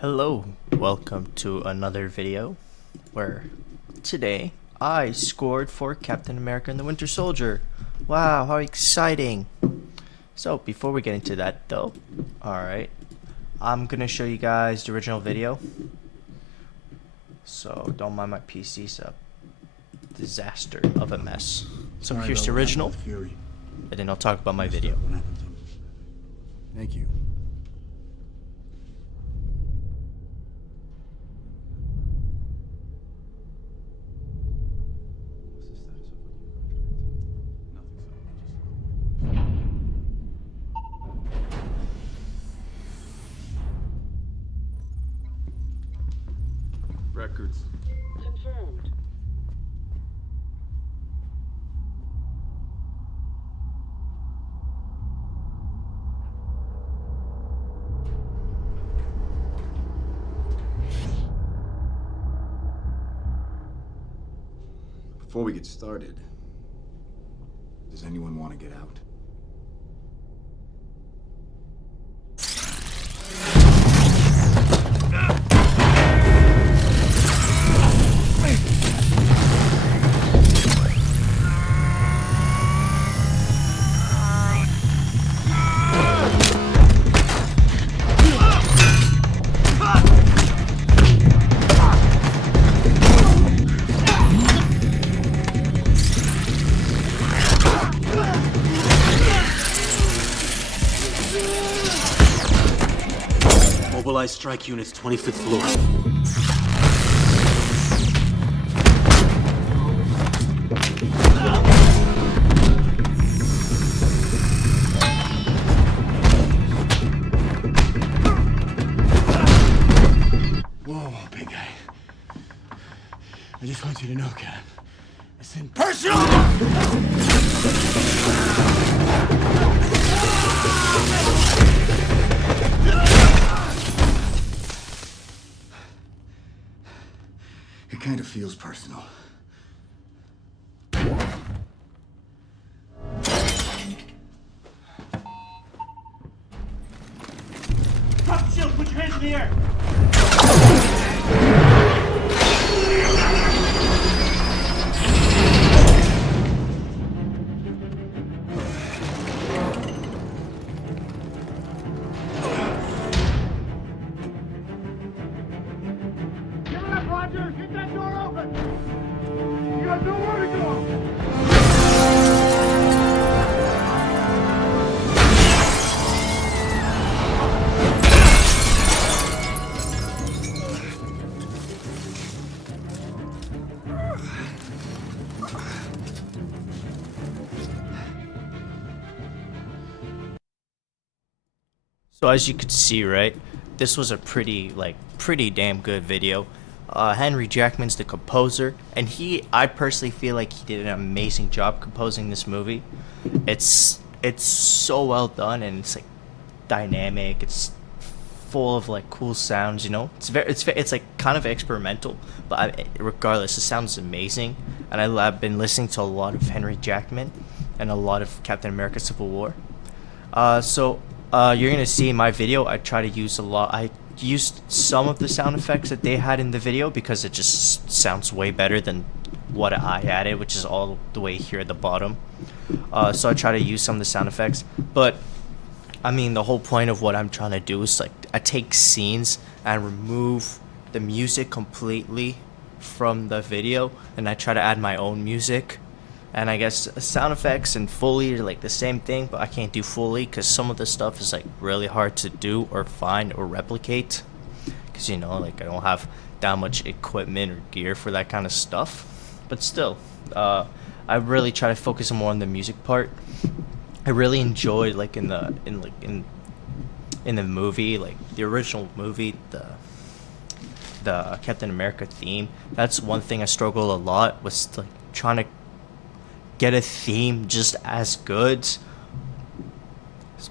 Hello, welcome to another video where today I scored for Captain America and the Winter Soldier. Wow, how exciting! So before we get into that though, alright, I'm gonna show you guys the original video. So don't mind my PC's a disaster of a mess. So here's the original, and then I'll talk about my video. Thank you. Records. Confirmed. Before we get started, does anyone want to get out? Mobilize strike units, 25th floor. Whoa, big guy. I just want you to know, Cap. It's in personal! It kind of feels personal. Drop the shield, put your hands in the air! Give it up, Roger! Get that door open! You got nowhere to go! So as you could see, right, this was a pretty damn good video. Henry Jackman's the composer, and I personally feel like he did an amazing job composing this movie. It's so well done, and it's like dynamic. It's full of like cool sounds, you know. It's like kind of experimental, but regardless, it sounds amazing. And I've been listening to a lot of Henry Jackman and a lot of Captain America: Civil War. You're gonna see in my video, I try to use I used some of the sound effects that they had in the video because it just sounds way better than what I added, which is all the way here at the bottom. So I try to use some of the sound effects, but I mean, the whole point of what I'm trying to do is like I take scenes and remove the music completely from the video, and I try to add my own music. And I guess sound effects and Foley are like the same thing, but I can't do Foley because some of the stuff is like really hard to do or find or replicate. Because, you know, like I don't have that much equipment or gear for that kind of stuff. But still, I really try to focus more on the music part. I really enjoyed like in the movie, like the original movie, the Captain America theme. That's one thing I struggled a lot, was like trying to get a theme just as good.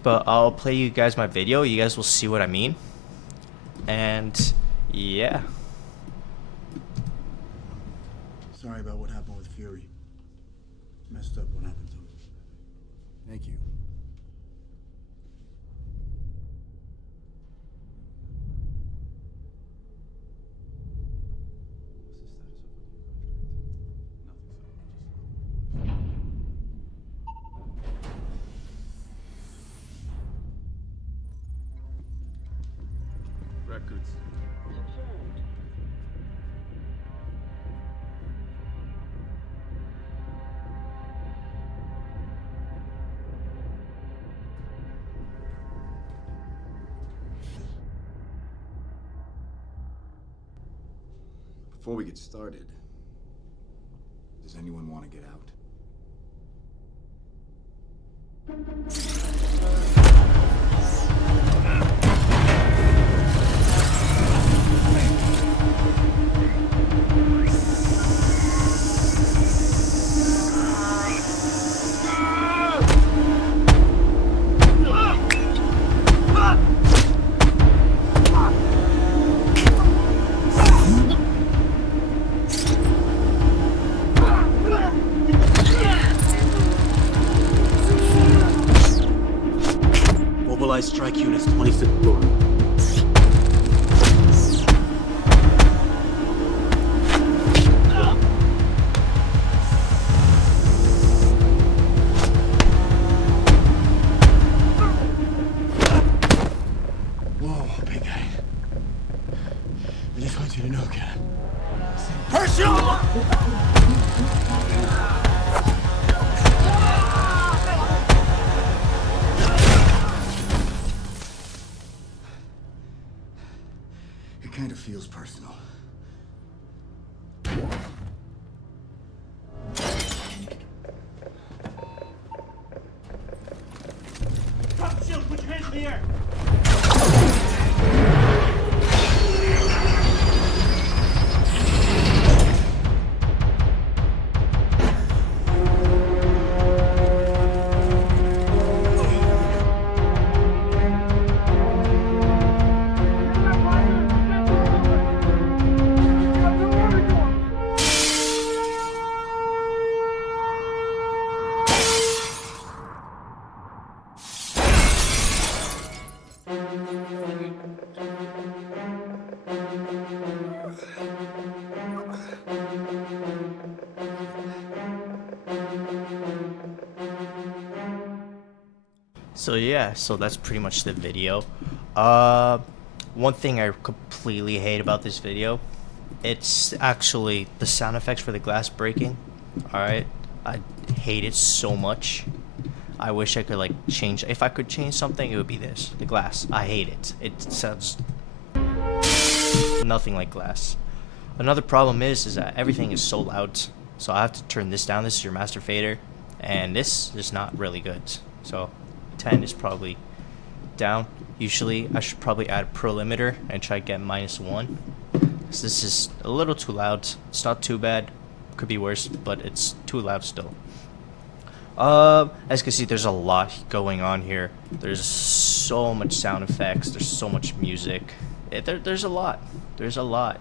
But I'll play you guys my video. You guys will see what I mean. And yeah. Sorry about what happened with Fury. Messed up what happened to him. Thank you. records. Before we get started, does anyone want to get out? Mobilize strike units, 25th floor. Whoa, big guy. I just want you to know, Cap. Personal! It kind of feels personal. Drop the shield, put your hands in the air! So yeah, so that's pretty much the video. One thing I completely hate about this video, it's actually the sound effects for the glass breaking. Alright, I hate it so much. I wish I could like change, if I could change something, it would be this, the glass. I hate it. It sounds nothing like glass. Another problem is that everything is so loud, so I have to turn this down. This is your master fader, and this is not really good. So 10 is probably down. Usually I should probably add a pro limiter and try to get -1. So this is a little too loud. It's not too bad. Could be worse, but it's too loud still. As you can see, there's a lot going on here. There's so much sound effects. There's so much music. There's a lot. There's a lot.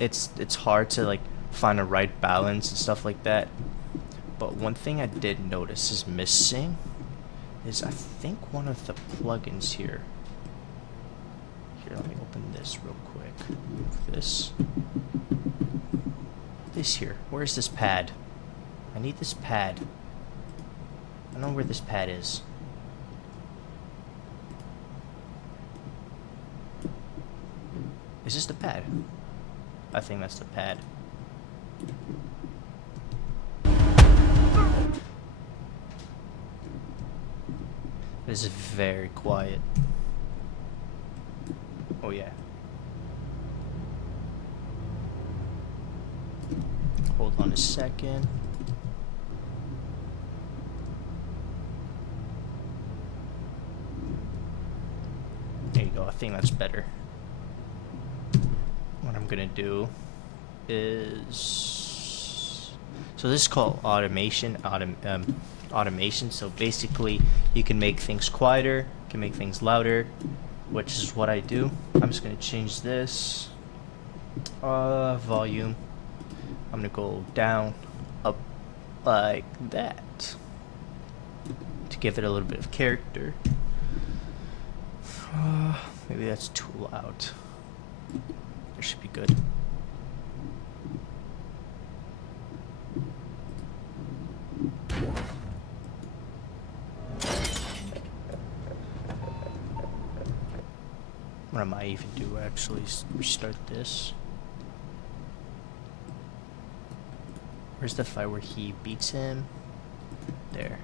It's hard to like find a right balance and stuff like that. But one thing I did notice is missing is I think one of the plugins here. Here, let me open this real quick. Move this. This here. Where's this pad? I need this pad. I don't know where this pad is. Is this the pad? I think that's the pad. This is very quiet. Oh yeah. Hold on a second. There you go. I think that's better. What I'm gonna do is, so this is called automation. Automation. So basically, you can make things quieter, you can make things louder, which is what I do. I'm just gonna change this volume. I'm gonna go down, up, like that, to give it a little bit of character. Maybe that's too loud. It should be good. What I might even do actually is restart this. Where's the fight where he beats him? There.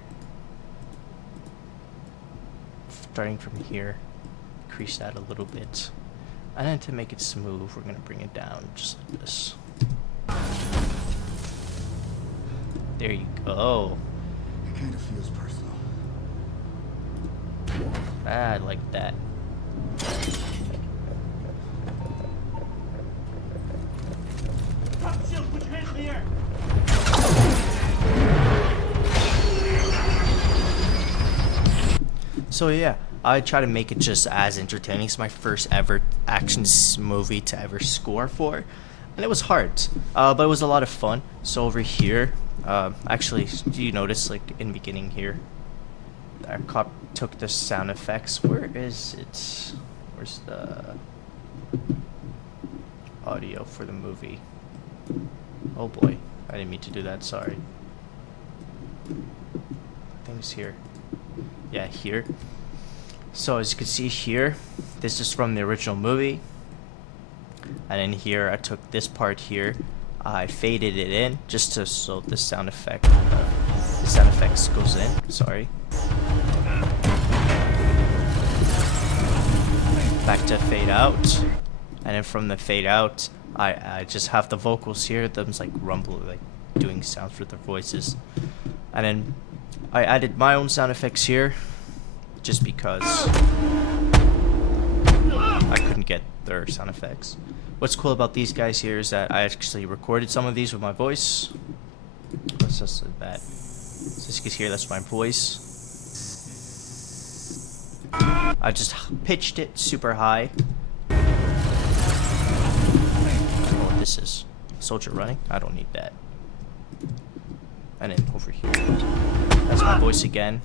Starting from here, increase that a little bit. And then to make it smooth, we're gonna bring it down just like this. There you go. It kind of feels personal. I like that. Drop the shield. Put your hands in the air. So yeah, I try to make it just as entertaining. It's my first ever action movie to ever score for, and it was hard, but it was a lot of fun. So over here, actually, do you notice like in the beginning here, our cop took the sound effects. Where is it? Where's the audio for the movie? Oh boy, I didn't mean to do that. Sorry. I think it's here. Yeah, here. So as you can see here, this is from the original movie. And in here, I took this part here, I faded it in just to so the sound effects goes in. Sorry. Back to fade out, and then from the fade out, I just have the vocals here. Them's like rumble, like doing sounds with their voices, and then I added my own sound effects here, just because I couldn't get their sound effects. What's cool about these guys here is that I actually recorded some of these with my voice. Let's just like that. So as you can hear, that's my voice. I just pitched it super high. I don't know what this is. Soldier running? I don't need that. And then over here, that's my voice again.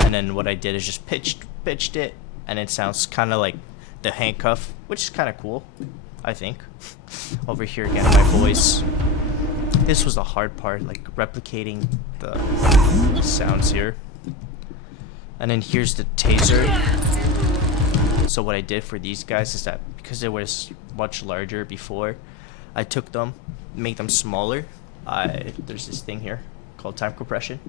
And then what I did is just pitched it, and it sounds kind of like the handcuff, which is kind of cool, I think. Over here again, my voice. This was the hard part, like replicating the sounds here. And then here's the taser. So what I did for these guys is that because it was much larger before, I took them, make them smaller. There's this thing here called time compression.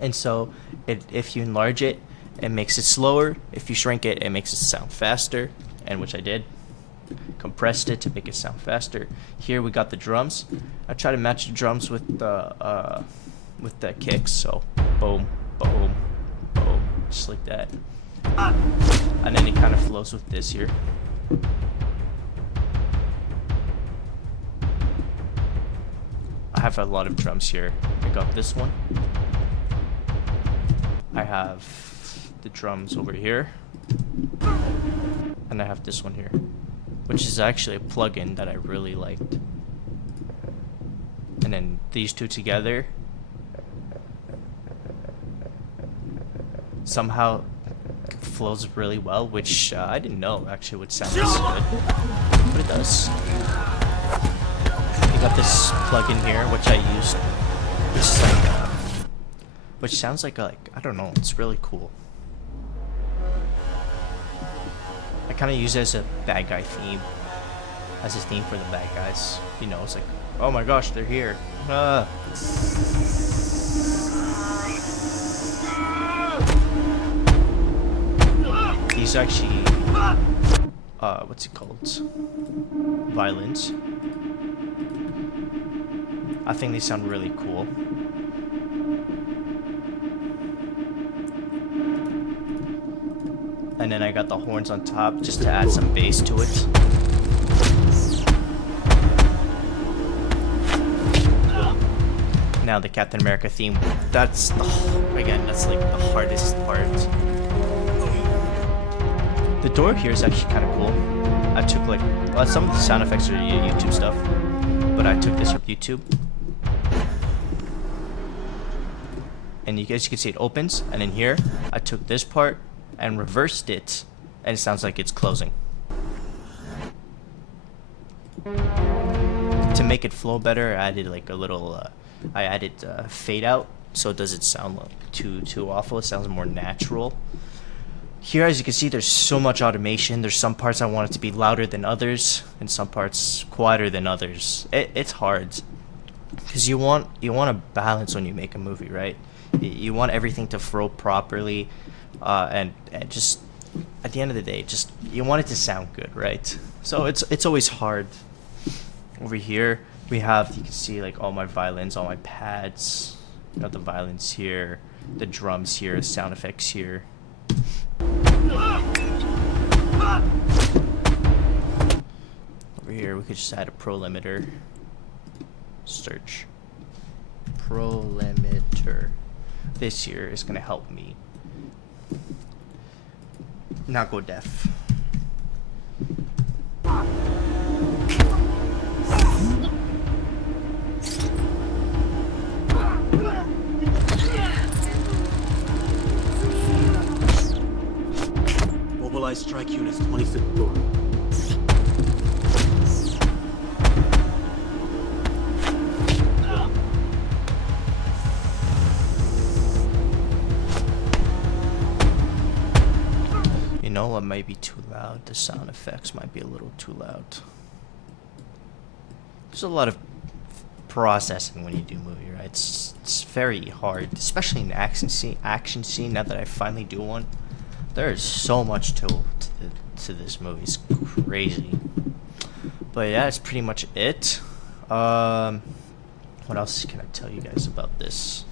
And so if you enlarge it, it makes it slower. If you shrink it, it makes it sound faster, and which I did. Compressed it to make it sound faster. Here we got the drums. I try to match the drums with the kicks. So boom, boom, boom, just like that. And then it kind of flows with this here. I have a lot of drums here. I got this one. I have the drums over here. And I have this one here, which is actually a plugin that I really liked. And then these two together somehow flows really well, which I didn't know actually would sound this good, but it does. I got this plugin here, which I used. It's like, which sounds like I don't know. It's really cool. I kind of use it as a bad guy theme, as a theme for the bad guys. You know, it's like, oh my gosh, they're here. These actually, what's it called? Violins. I think they sound really cool. And then I got the horns on top just to add some bass to it. Now the Captain America theme, that's like the hardest part. The door here is actually kind of cool. I took like, well, some of the sound effects are YouTube stuff, but I took this from YouTube. And you guys can see it opens, and in here, I took this part and reversed it, and it sounds like it's closing. To make it flow better, I added like a little, I added fade out so it doesn't sound like too awful. It sounds more natural. Here, as you can see, there's so much automation. There's some parts I want it to be louder than others, and some parts quieter than others. It's hard, because you want a balance when you make a movie, right? You want everything to flow properly, and just at the end of the day, just you want it to sound good, right? So it's always hard. Over here, we have, you can see like all my violins, all my pads. You got the violins here, the drums here, sound effects here. Over here, we could just add a pro limiter. Search. Pro limiter. This here is gonna help me not go deaf. Mobilize strike units 25th floor. You know what might be too loud? The sound effects might be a little too loud. There's a lot of processing when you do movie, right? It's very hard, especially in action scene. Now that I finally do one, there is so much to this movie. It's crazy. But yeah, that's pretty much it. What else can I tell you guys about this?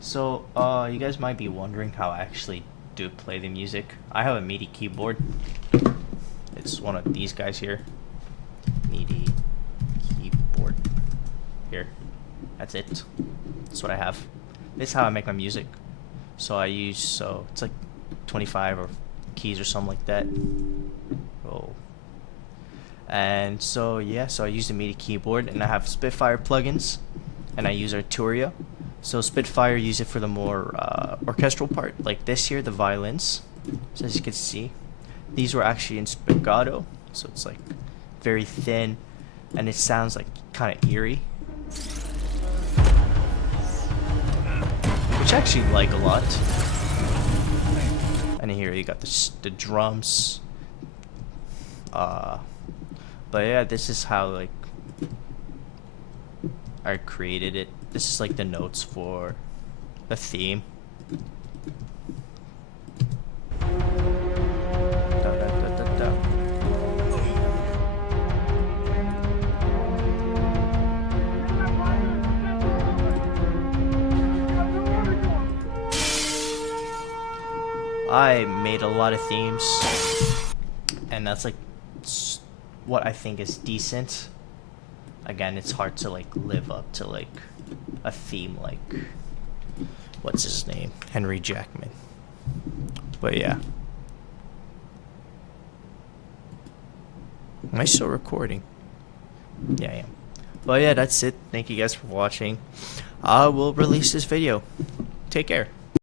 So, you guys might be wondering how I actually do play the music. I have a MIDI keyboard. It's one of these guys here. MIDI keyboard. Here. That's it. That's what I have. This is how I make my music. So I use, it's like 25 or keys or something like that. Oh. And so, yeah, so I use the MIDI keyboard, and I have Spitfire plugins, and I use Arturia. So Spitfire, use it for the more orchestral part, like this here, the violins. So as you can see, these were actually in spiccato, so it's like very thin, and it sounds like kind of eerie, which I actually like a lot. And here you got the drums. But yeah, this is how like I created it. This is like the notes for the theme. Da, da, da, da, da. I made a lot of themes, and that's like what I think is decent. Again, it's hard to like live up to like a theme like, what's his name, Henry Jackman. But yeah, am I still recording? Yeah, I am. But yeah, that's it. Thank you guys for watching. I will release this video. Take care.